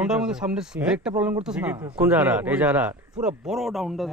ডাউনটার মধ্যে সামনে ব্রেকটা প্রবলেম করতেছে না। কোন জায়গা? এই জায়গা পুরো বড় ডাউনটা।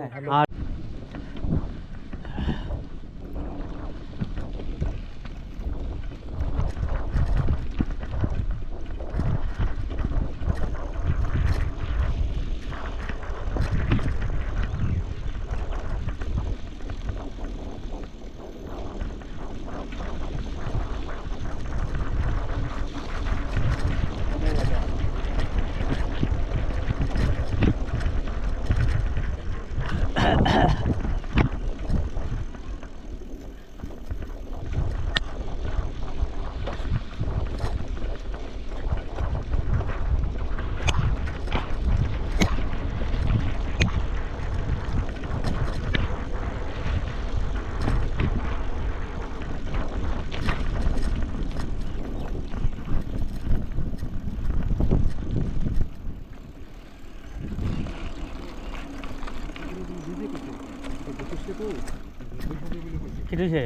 কি হয়েছে?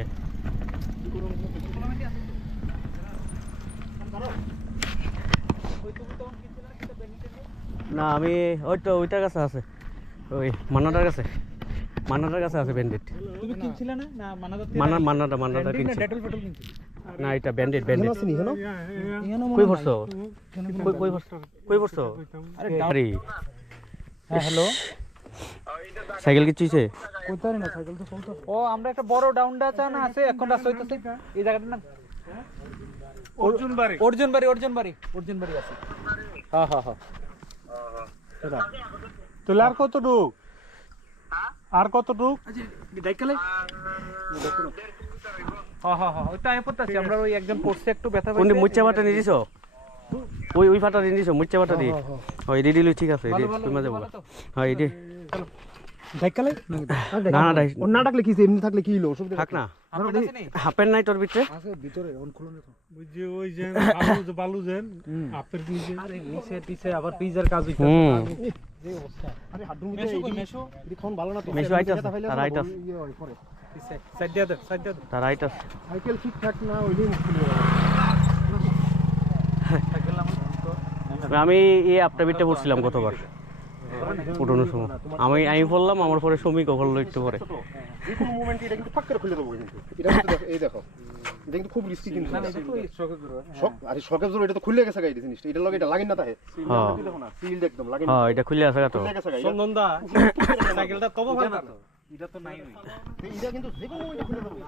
না আমি ওই তো ওইটার কাছে আছে, ওই মান্নাটার কাছে আছে ব্যান্ডেড। তুমি কিনছিলে না? না মান্নাটা কিনছি। ডেটল ফেটল কিনছি না এটা ব্যান্ডেড। কই পড়ছো? কই পড়ছো? আরে হ্যাঁ হ্যালো, সাইকেল কি চুইছে? কোথায় না সাইকেল তো চলতো। ও আমরা একটা বড় ডাউনটা চা না আছে, এখন রাস্তা হইতেছে এই জায়গাটার নাম অর্জুন বাড়ি আছে। হ্যাঁ হ্যাঁ হ্যাঁ। তাহলে আর কতটুক আচ্ছা দেখালে হ্যাঁ হ্যাঁ হ্যাঁ ওইটা আয় পড়তেছি আমরা। ওই একজন পড়ছে একটু ব্যথা কোনটি মুচ্চা বাটা নিয়ে দিছো? ওই ফাটা দিয়ে দিছো, মুচ্চা বাটা দিয়ে। ওই রেডি লই, ঠিক আছে রেডি তুমি মাঝে বলা। হ্যাঁ রেডি দেখালে না না না ডাকলে কি এমনি থাকলে কি হলো? থাক না। হাফেন নাই তোর ভিতরে আছে ভিতরে অন খুলো না তো। বুঝছি ওই যে বালু যেন আপের নিচে। আরে নিচে পিছে আবার পিজার কাজ হইছে। যে অবস্থা। আরে হাড্ডু মিটে মেশো দেখুন ভালো না তো। মেশো আইতাস তার আইতাস পিছে সাইড দিয়া দে তার আইতাস। সাইকেল ঠিকঠাক না ওইটাই মুশকিল হয়ে গেল। আমি এই আপটা বিটটা পড়ছিলাম গতবার উঠোনোর সময়। আমি বললাম, আমার পরে শ্রমিকও বললো একটু পরে। যে কোনো মোমেন্টে এটা কিন্তু পাক্কা খুলে দেবো কিন্তু। এটা কিন্তু দেখো, এই দেখো এটা কিন্তু খুব রিস্কি কিন্তু। না এটা তো শোকে করো। আরে শকের জোর এটা তো খুলে গেছে গাইডি জিনিসটা। এটা লগে এটা লাগিন না তাহে। হ্যাঁ দেখো না সিলড একদম লাগিন। হ্যাঁ এটা খুলে আছে তো। খুলে গেছে গাইডি। চন্দনদা সাইকেলটা কবে ভালো না তো? এটা তো নাই হই। এটা কিন্তু যে কোনো মোমেন্টে খুলে দেবো।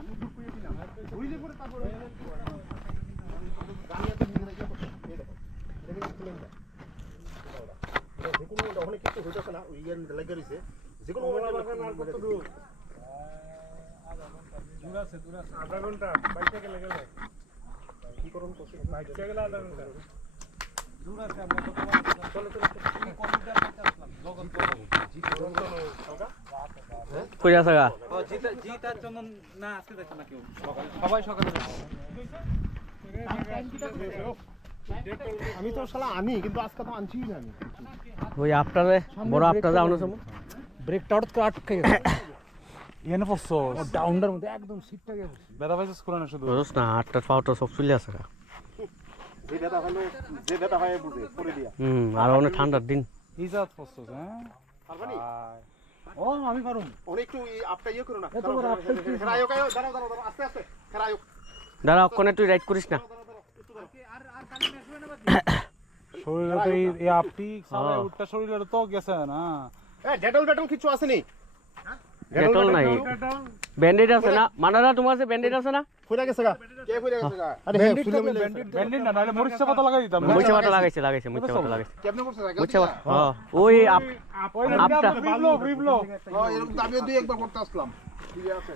ঘুরিলে পরে তারপরে গানিয়াতে নিয়ে রাখি। এই দেখো এটা কিন্তু খুলে না। যে কোনো মোমেন্টে অনেক কিছু হইতাছে না, ওই ইয়ার লাগা রইছে। যে কোনো মোমেন্টে আর কত দূর? দূর আছে আধা ঘন্টা বাইসাইকেলে গেলে কি করুন করছি বাইসাইকেলে আধা ঘন্টা দূর আছে। আমরা তো চলে এই কম্পিউটার করতে আসলাম লগন করব জি তো কই আছে গা? ও জিত আর চন্দন না আজকে দেখো না কেউ সবাই সকালে আমি তো শালা আনি কিন্তু আজকে তো আনছিই না আমি। ওই আপটারে বড় আপটারে আনো সময় ব্রেকটা আটকে গেছে। এনে পড়ছো ডাউনটার মধ্যে একদম সিটটা গেছে। ব্যথা পাইছিস কোন না শুধু বুঝছ না, আটটা পাউটা সব চলে আছে গা। যে ব্যথা হয় বুঝে করে দিয়া। আর অনেক ঠান্ডার দিন। ইজাত পড়ছস হ্যাঁ পারবানি? ও আমি পারুম। অনেক একটু আপটা ইয়ে করো না। এত বড় আপটা কি? খেরায়ো কায়ো দাঁড়াও আস্তে আস্তে খেরায়ো। দাঁড়া ওখানে তুই রাইড করিস না। আর কালি মেশবে না বাকি শরীরে তো এই আপটি সারা উঠটা শরীরে তো গেছে না। ডেটল কিছু আছে নি? ডেটল নাই, ব্যান্ডেড আছে না? মানারা তোমার কাছে ব্যান্ডেড আছে না? ফুরা গেছে গা। কে ফুরা গেছে গা? আরে ব্যান্ডেড না নালে মরিচা পাতা লাগাই দিতাম। মুচ্চা বাটা লাগাইছে মুচ্চা বাটা লাগাইছে। কেমনে করছে সাইকেল? মুচ্চা বাটা হ্যাঁ ওই আপটা রিভলো এরকম তো আমিও দুই একবার করতে আসলাম। ঠিক আছে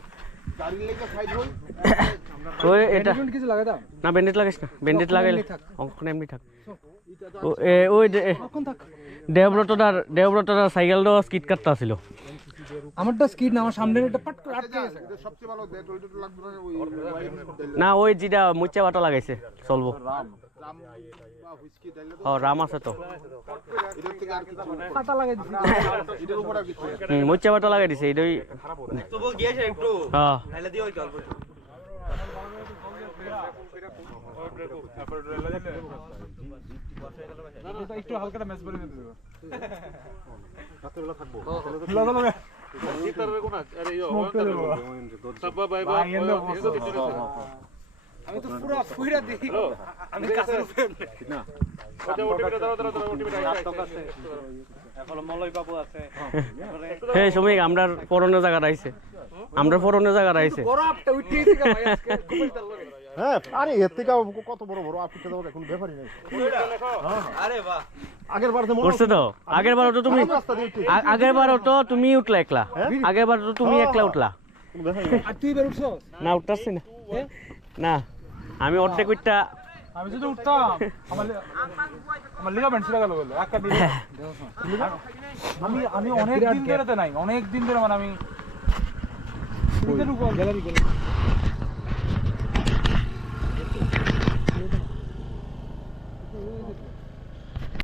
গাড়ির লেগে সাইড হই। ওই এটা কিছু লাগাই দাও না, ব্যান্ডেড লাগাইস না। ব্যান্ডেড লাগাইলে ওখানে এমনি থাক। ওই কখন থাক দেবব্রতটার সাইকেলটা স্কিড কাটটা ছিল। আমারটা স্কিড না, আমার সামনের এটা পাট করে আটকে গেছে। এটা সবচেয়ে ভালো ডেটল লাগবে না ওই না ওই যেটা মুচ্চা বাটা লাগাইছে চলবো। রাম বা হুইস্কি দিলে তো রাম আছে তো, এর থেকে আর কিছু পাতা লাগাই দিছি। এটার উপর আর কিছু মুচ্চা বাটা লাগাই দিছে এটাই তো বল গিয়েছে একটু হ্যাঁ। তাহলে দিও অল্প একটু হালকাটা ম্যাচ করে দিতে দেবো রাত্রেবেলা থাকবো আমি তো পুরো ফুইরা দিই আমি কাছে না এখন মলয় বাবু আছে হে শ্রমিক আমরা পরনের জায়গাটা আইছে আমরা পরনের জায়গাটা আইছে বরফটা উঠে গেছে ভাই আজকে খুবই তার লাগে হ্যাঁ আরে এর থেকে কত বড় বড় আপিটা দাও এখন ব্যাপারই নাই আরে বাহ আগের বার মনে করছে তো আগের বারও তো তুমি আগের বারও তো তুমি উঠলা একলা আগের বার তো তুমি একলা উঠলা কোনো ব্যাপারই নাই আর তুই বের উঠছস না উঠতাছি না না আমি অর্ধেক উঠটা আমি যদি উঠতাম আমার লিগামেন্ট ছিঁড়ে গেল বলে একটা দিন আমি অনেক দিন ধরে তো নাই অনেক দিন ধরে মানে আমি গ্যালারি